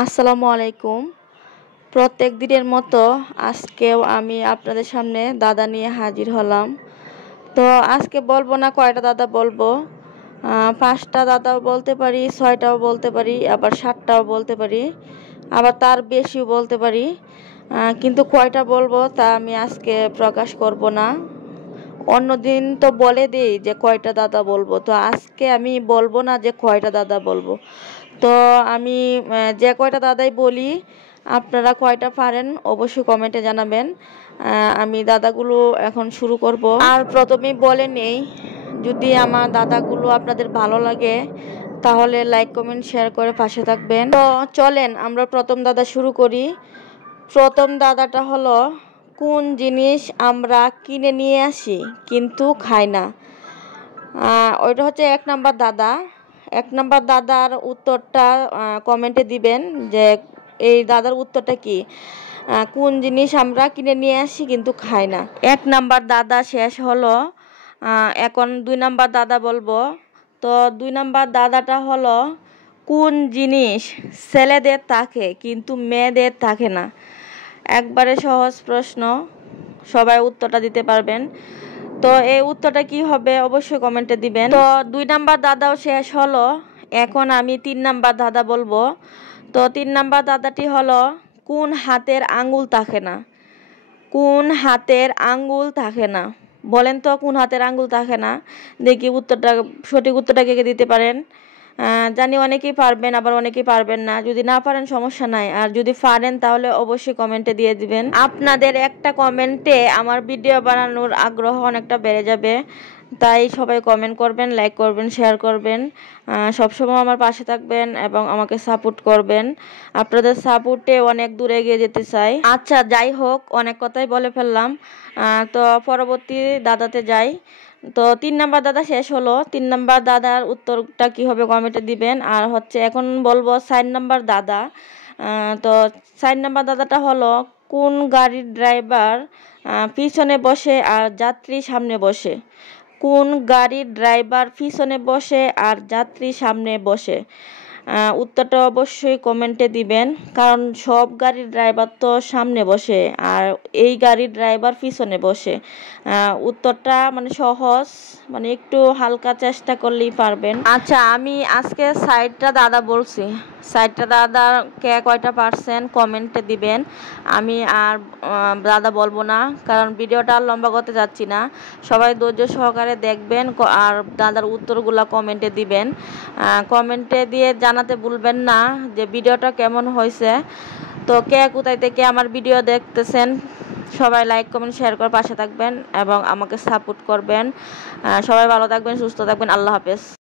আসসালামু আলাইকুম। প্রত্যেক দিনের মতো আজকেও আমি আপনাদের সামনে দাদা নিয়ে হাজির হলাম। তো আজকে বলবো না কয়টা দাদা বলবো, 5টা দাদাও বলতে পারি, 6টাও বলতে পারি, আবার 7টাও বলতে পারি, আবার তার বেশিও বলতে পারি। কিন্তু কয়টা বলবো তা আমি আজকে প্রকাশ করব না। অন্যদিন তো বলে দিই যে কয়টা দাদা বলবো, তো আজকে আমি বলবো না যে কয়টা দাদা বলবো। তো আমি যে কয়টা দাদাই বলি, আপনারা কয়টা পারেন অবশ্যই কমেন্টে জানাবেন। আমি দাদাগুলো এখন শুরু করব। আর প্রথমেই বলে নেই, যদি আমার দাদাগুলো আপনাদের ভালো লাগে তাহলে লাইক কমেন্ট শেয়ার করে পাশে থাকবেন। তো চলেন আমরা প্রথম দাদা শুরু করি। প্রথম দাদাটা হলো, কোন জিনিস আমরা কিনে নিয়ে আসি কিন্তু খাই না? ওইটা হচ্ছে 1 নাম্বার দাদা। 1 নাম্বার দাদার উত্তরটা কমেন্টে দিবেন যে এই দাদার উত্তরটা কি, কোন জিনিস আমরা কিনে নিয়ে আসি কিন্তু খাই না। 1 নাম্বার দাদা শেষ হলো। এখন 2 নাম্বার দাদা বলবো। তো 2 নাম্বার দাদাটা হলো, কোন জিনিস ছেলেদের থাকে কিন্তু মেয়েদের থাকে না? একবারে সহজ প্রশ্ন, সবাই উত্তরটা দিতে পারবেন। তো এই উত্তরটা কি হবে অবশ্যই কমেন্টে দিবেন। তো 2 নাম্বার দাদাও শেষ হলো। এখন আমি 3 নাম্বার দাদা বলবো। তো 3 নাম্বার দাদাটি হলো, কোন হাতের আঙ্গুল থাকে না? কোন হাতের আঙ্গুল থাকে না? বলেন তো কোন হাতের আঙ্গুল থাকে না? দেখি উত্তরটা, সঠিক উত্তরটা কে দিতে পারেন। জানি অনেকেই পারবেন, আবার অনেকেই পারবেন না। যদি না পারেন সমস্যা নাই, আর যদি পারেন তাহলে অবশ্যই কমেন্টে দিয়ে দিবেন। আপনাদের একটা কমেন্টে আমার ভিডিও বানানোর আগ্রহ অনেকটা বেড়ে যাবে, তাই সবাই কমেন্ট করবেন, লাইক করবেন, শেয়ার করবেন। সবসময় আমার পাশে থাকবেন এবং আমাকে সাপোর্ট করবেন। আপনাদের সাপোর্টে অনেক দূরে এগিয়ে যেতে চাই। আচ্ছা, যাই হোক, অনেক কথাই বলে ফেললাম। তো পরবর্তী দাদাতে যাই। তো 3 নাম্বার দাদা শেষ হলো। 3 নাম্বার দাদার উত্তরটা কি হবে কমেন্টে দিবেন। আর হচ্ছে এখন বলবো 4 নাম্বার দাদা। তো 4 নাম্বার দাদাটা হলো, কোন গাড়ির ড্রাইভার পিছনে বসে আর যাত্রী সামনে বসে? কোন গাড়ির ড্রাইভার পিছনে বসে আর যাত্রী সামনে বসে? উত্তরটা অবশ্যই কমেন্টে দিবেন, কারণ সব গাড়ির ড্রাইভার তো সামনে বসে আর এই গাড়ির ড্রাইভার পিছনে বসে। উত্তরটা মানে সহজ, মানে একটু হালকা চেষ্টা করলেই পারবেন। আচ্ছা, আমি আজকে 60টা দাদা বলছি। 60টা দাদা কে কয়টা পারছেন কমেন্টে দিবেন। আমি আর দাদা বলবো না, কারণ ভিডিওটা আর লম্বা করতে যাচ্ছি না। সবাই ধৈর্য সহকারে দেখবেন আর দাদার উত্তরগুলো কমেন্টে দিবেন। কমেন্টে দিয়ে জানাতে ভুলবেন না যে ভিডিওটা কেমন হয়েছে। তো কে কোথায় থেকে আমার ভিডিও দেখতেছেন সবাই লাইক কমেন্ট শেয়ার করে পাশে থাকবেন এবং আমাকে সাপোর্ট করবেন। সবাই ভালো থাকবেন, সুস্থ থাকবেন। আল্লাহ হাফেজ।